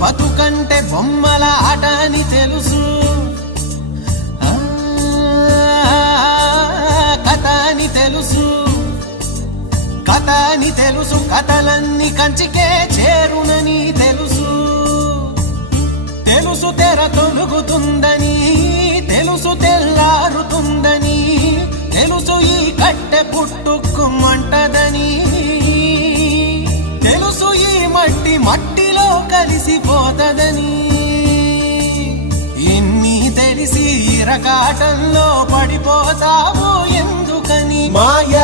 బతుకంటే బొమ్మల ఆట అని తెలుసు, కథ అని తెలుసు, కథ అని తెలుసు, కథలన్నీ కంచికే చేరునని తెలుసు. తెలుసు తెర తొలుగుతుందని, తెలుసు తెల్లారుతుందని, తెలుసు ఈ కట్టె పుట్టుకుమంటదని, తెలుసు ఈ మట్టి మట్టిలో కలిసిపోతదని. ఇన్ని తెలిసి ఇరకాటంలో పడిపోతావు ఎందుకని? మాయ